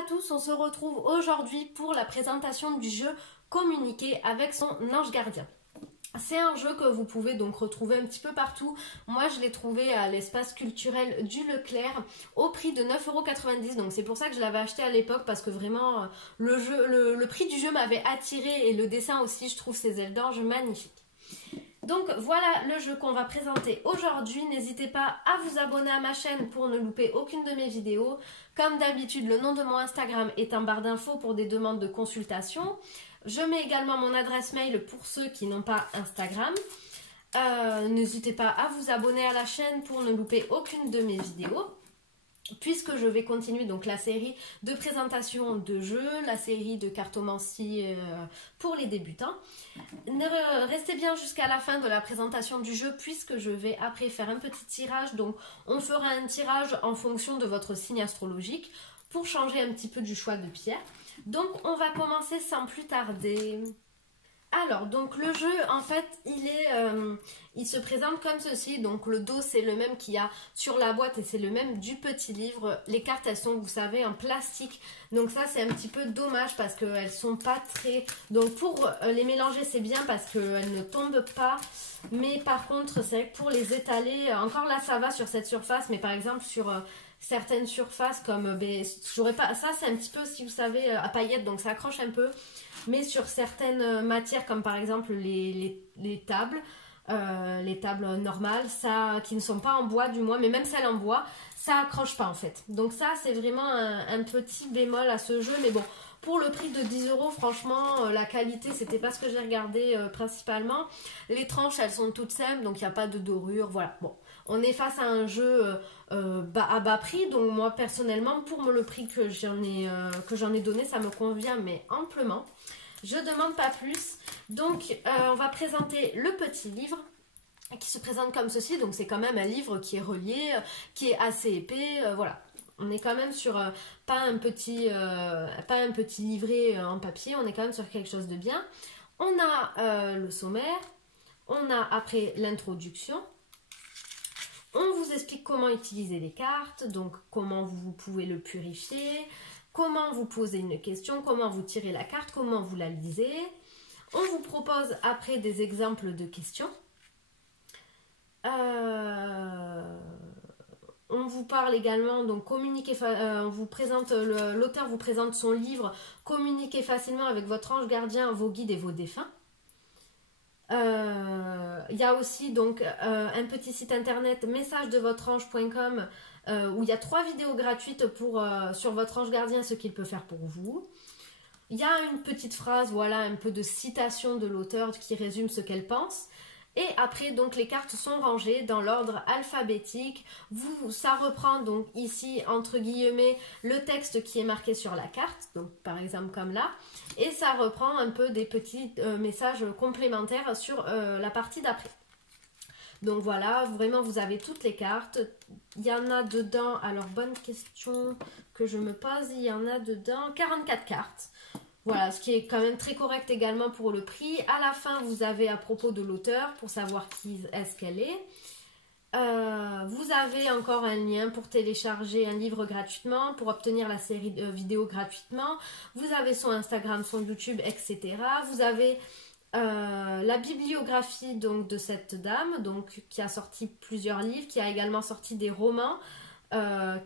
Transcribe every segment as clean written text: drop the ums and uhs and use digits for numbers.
à tous, on se retrouve aujourd'hui pour la présentation du jeu Communiquer avec son ange gardien. C'est un jeu que vous pouvez donc retrouver un petit peu partout. Moi je l'ai trouvé à l'espace culturel du Leclerc au prix de 9,90 €. Donc c'est pour ça que je l'avais acheté à l'époque parce que vraiment le prix du jeu m'avait attiré et le dessin aussi, je trouve ces ailes d'ange magnifiques. Donc voilà le jeu qu'on va présenter aujourd'hui. N'hésitez pas à vous abonner à ma chaîne pour ne louper aucune de mes vidéos. Comme d'habitude, le nom de mon Instagram est en barre d'infos pour des demandes de consultation. Je mets également mon adresse mail pour ceux qui n'ont pas Instagram. N'hésitez pas à vous abonner à la chaîne pour ne louper aucune de mes vidéos. Puisque je vais continuer donc la série de présentation de jeux, la série de cartomancie pour les débutants. Restez bien jusqu'à la fin de la présentation du jeu puisque je vais après faire un petit tirage. Donc on fera un tirage en fonction de votre signe astrologique pour changer un petit peu du choix de pierre. Donc on va commencer sans plus tarder. Alors, donc le jeu, en fait, il se présente comme ceci. Donc le dos, c'est le même qu'il y a sur la boîte et c'est le même du petit livre. Les cartes, elles sont, vous savez, en plastique. Donc ça, c'est un petit peu dommage parce qu'elles sont pas très... Donc pour les mélanger, c'est bien parce qu'elles ne tombent pas. Mais par contre, c'est vrai que pour les étaler, encore là, ça va sur cette surface. Mais par exemple, sur... certaines surfaces comme j'aurais pas ça, c'est un petit peu, si vous savez, à paillettes, donc ça accroche un peu, mais sur certaines matières comme par exemple les tables normales, ça, qui ne sont pas en bois du moins, mais même celles en bois, ça accroche pas en fait. Donc ça, c'est vraiment un petit bémol à ce jeu, mais bon, pour le prix de 10 €, franchement, la qualité, c'était pas ce que j'ai regardé principalement. Les tranches, elles sont toutes simples, donc il n'y a pas de dorure, voilà. Bon, on est face à un jeu à bas prix, donc moi, personnellement, pour le prix que j'en ai donné, ça me convient, mais amplement. Je demande pas plus. Donc, on va présenter le petit livre qui se présente comme ceci. Donc, c'est quand même un livre qui est relié, qui est assez épais, voilà. On est quand même sur pas un petit livret en papier, on est quand même sur quelque chose de bien. On a le sommaire, on a après l'introduction. On vous explique comment utiliser les cartes, donc comment vous pouvez le purifier, comment vous poser une question, comment vous tirez la carte, comment vous la lisez. On vous propose après des exemples de questions. On vous parle également, donc l'auteur vous présente son livre « Communiquez facilement avec votre ange gardien, vos guides et vos défunts ». Il y a aussi donc un petit site internet messagedevotre-ange.com où il y a 3 vidéos gratuites sur votre ange gardien, ce qu'il peut faire pour vous. Il y a une petite phrase, voilà, un peu de citation de l'auteur qui résume ce qu'elle pense. Et après, donc, les cartes sont rangées dans l'ordre alphabétique. Ça reprend donc ici, entre guillemets, le texte qui est marqué sur la carte, donc par exemple comme là. Et ça reprend un peu des petits messages complémentaires sur la partie d'après. Donc voilà, vraiment, vous avez toutes les cartes. Il y en a dedans, alors bonne question que je me pose, il y en a dedans 44 cartes. Voilà, ce qui est quand même très correct également pour le prix. À la fin, vous avez à propos de l'auteur pour savoir qui est-ce qu'elle est. Vous avez encore un lien pour télécharger un livre gratuitement, pour obtenir la série de vidéos gratuitement. Vous avez son Instagram, son YouTube, etc. Vous avez la bibliographie donc, de cette dame donc, qui a sorti plusieurs livres, qui a également sorti des romans.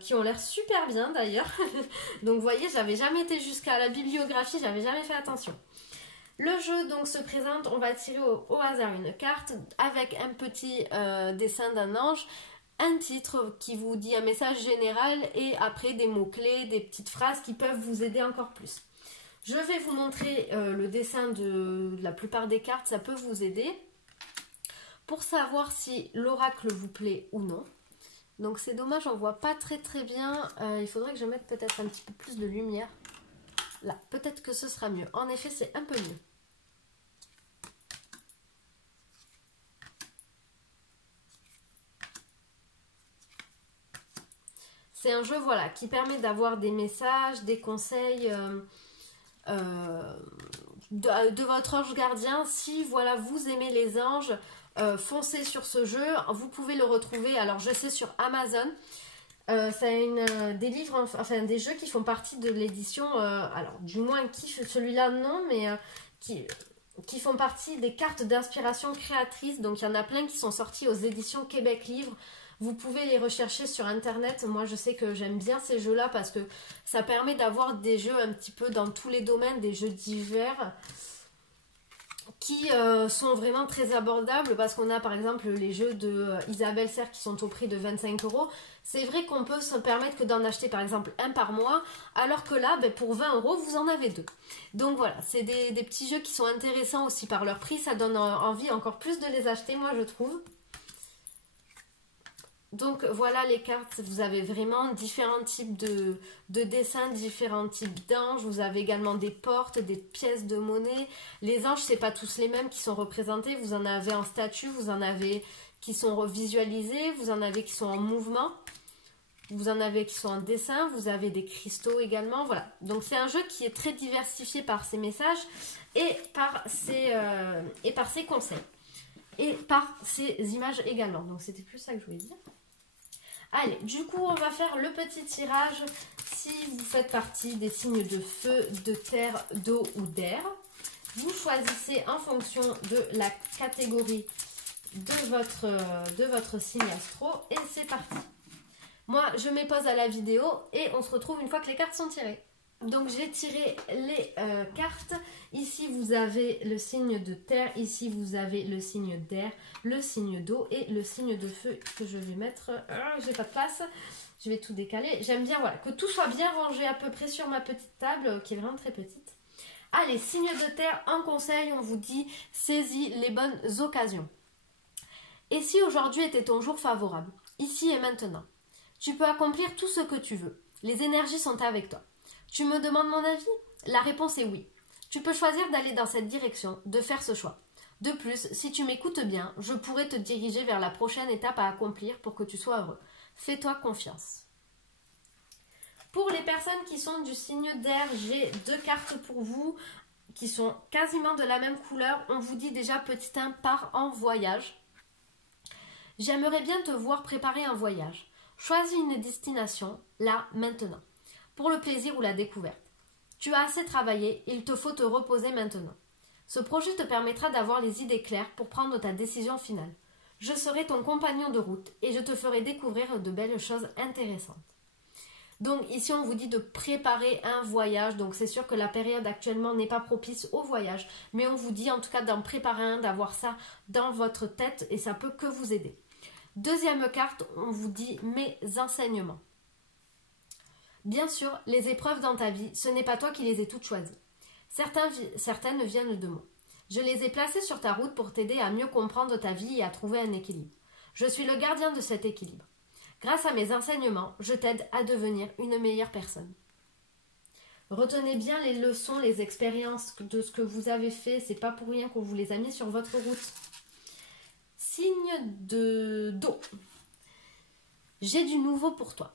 Qui ont l'air super bien d'ailleurs. Donc vous voyez, j'avais jamais été jusqu'à la bibliographie, j'avais jamais fait attention. Le jeu donc se présente, on va tirer au hasard une carte avec un petit dessin d'un ange, un titre qui vous dit un message général et après des mots-clés, des petites phrases qui peuvent vous aider encore plus. Je vais vous montrer le dessin de la plupart des cartes, ça peut vous aider pour savoir si l'oracle vous plaît ou non. Donc c'est dommage, on voit pas très bien. Il faudrait que je mette peut-être un petit peu plus de lumière. Là, peut-être que ce sera mieux. En effet, c'est un peu mieux. C'est un jeu, voilà, qui permet d'avoir des messages, des conseils de votre ange gardien. Si, voilà, vous aimez les anges, foncez sur ce jeu. Vous pouvez le retrouver, alors je sais, sur Amazon. C'est des livres, enfin des jeux qui font partie de l'édition, alors du moins celui-là non, mais qui font partie des cartes d'inspiration créatrice. Donc il y en a plein qui sont sortis aux éditions Québec Livre. Vous pouvez les rechercher sur internet. Moi je sais que j'aime bien ces jeux-là parce que ça permet d'avoir des jeux un petit peu dans tous les domaines, des jeux divers qui sont vraiment très abordables, parce qu'on a par exemple les jeux de Isabelle Serre qui sont au prix de 25 €. C'est vrai qu'on peut se permettre que d'en acheter par exemple un par mois, alors que là, pour 20 € vous en avez deux. Donc voilà, c'est des petits jeux qui sont intéressants aussi par leur prix, ça donne envie encore plus de les acheter, moi je trouve. Donc voilà les cartes, vous avez vraiment différents types de dessins, différents types d'anges. Vous avez également des portes, des pièces de monnaie. Les anges, c'est pas tous les mêmes qui sont représentés. Vous en avez en statue, vous en avez qui sont visualisés, vous en avez qui sont en mouvement, vous en avez qui sont en dessin, vous avez des cristaux également. Voilà, donc c'est un jeu qui est très diversifié par ses messages et par ses conseils. Et par ses images également. Donc c'était plus ça que je voulais dire. Allez, du coup, on va faire le petit tirage si vous faites partie des signes de feu, de terre, d'eau ou d'air. Vous choisissez en fonction de la catégorie de votre signe astro et c'est parti. Moi, je mets pause à la vidéo et on se retrouve une fois que les cartes sont tirées. Donc j'ai tiré les cartes. Ici vous avez le signe de terre, ici vous avez le signe d'air, le signe d'eau et le signe de feu que je vais mettre. J'ai pas de place, je vais tout décaler. J'aime bien voilà, que tout soit bien rangé à peu près sur ma petite table qui est vraiment très petite. Allez, signe de terre, un conseil, on vous dit saisis les bonnes occasions. Et si aujourd'hui était ton jour favorable, ici et maintenant, tu peux accomplir tout ce que tu veux. Les énergies sont avec toi. Tu me demandes mon avis? La réponse est oui. Tu peux choisir d'aller dans cette direction, de faire ce choix. De plus, si tu m'écoutes bien, je pourrai te diriger vers la prochaine étape à accomplir pour que tu sois heureux. Fais-toi confiance. Pour les personnes qui sont du signe d'air, j'ai deux cartes pour vous qui sont quasiment de la même couleur. On vous dit déjà petit 1, pars en voyage. J'aimerais bien te voir préparer un voyage. Choisis une destination, là, maintenant. Pour le plaisir ou la découverte. Tu as assez travaillé, il te faut te reposer maintenant. Ce projet te permettra d'avoir les idées claires pour prendre ta décision finale. Je serai ton compagnon de route et je te ferai découvrir de belles choses intéressantes. Donc ici on vous dit de préparer un voyage, donc c'est sûr que la période actuellement n'est pas propice au voyage, mais on vous dit en tout cas d'en préparer un, d'avoir ça dans votre tête et ça peut que vous aider. Deuxième carte, on vous dit mes enseignements. Bien sûr, les épreuves dans ta vie, ce n'est pas toi qui les ai toutes choisies. Certaines viennent de moi. Je les ai placées sur ta route pour t'aider à mieux comprendre ta vie et à trouver un équilibre. Je suis le gardien de cet équilibre. Grâce à mes enseignements, je t'aide à devenir une meilleure personne. Retenez bien les leçons, les expériences de ce que vous avez fait. C'est pas pour rien qu'on vous les a mis sur votre route. Signe d'eau. J'ai du nouveau pour toi.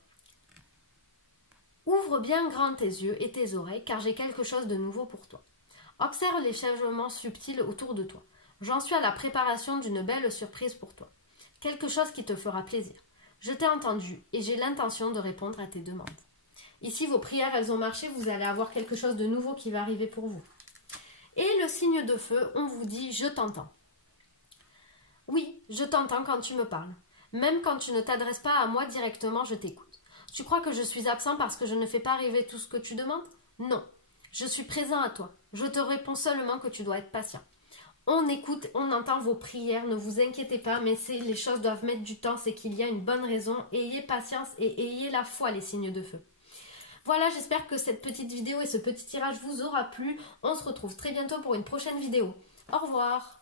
Ouvre bien grand tes yeux et tes oreilles, car j'ai quelque chose de nouveau pour toi. Observe les changements subtils autour de toi. J'en suis à la préparation d'une belle surprise pour toi. Quelque chose qui te fera plaisir. Je t'ai entendu et j'ai l'intention de répondre à tes demandes. Ici, vos prières, elles ont marché, vous allez avoir quelque chose de nouveau qui va arriver pour vous. Et le signe de feu, on vous dit « je t'entends ». Oui, je t'entends quand tu me parles. Même quand tu ne t'adresses pas à moi directement, je t'écoute. Tu crois que je suis absent parce que je ne fais pas arriver tout ce que tu demandes? Non, je suis présent à toi. Je te réponds seulement que tu dois être patient. On écoute, on entend vos prières, ne vous inquiétez pas, mais les choses doivent mettre du temps, c'est qu'il y a une bonne raison. Ayez patience et ayez la foi, les signes de feu. Voilà, j'espère que cette petite vidéo et ce petit tirage vous aura plu. On se retrouve très bientôt pour une prochaine vidéo. Au revoir.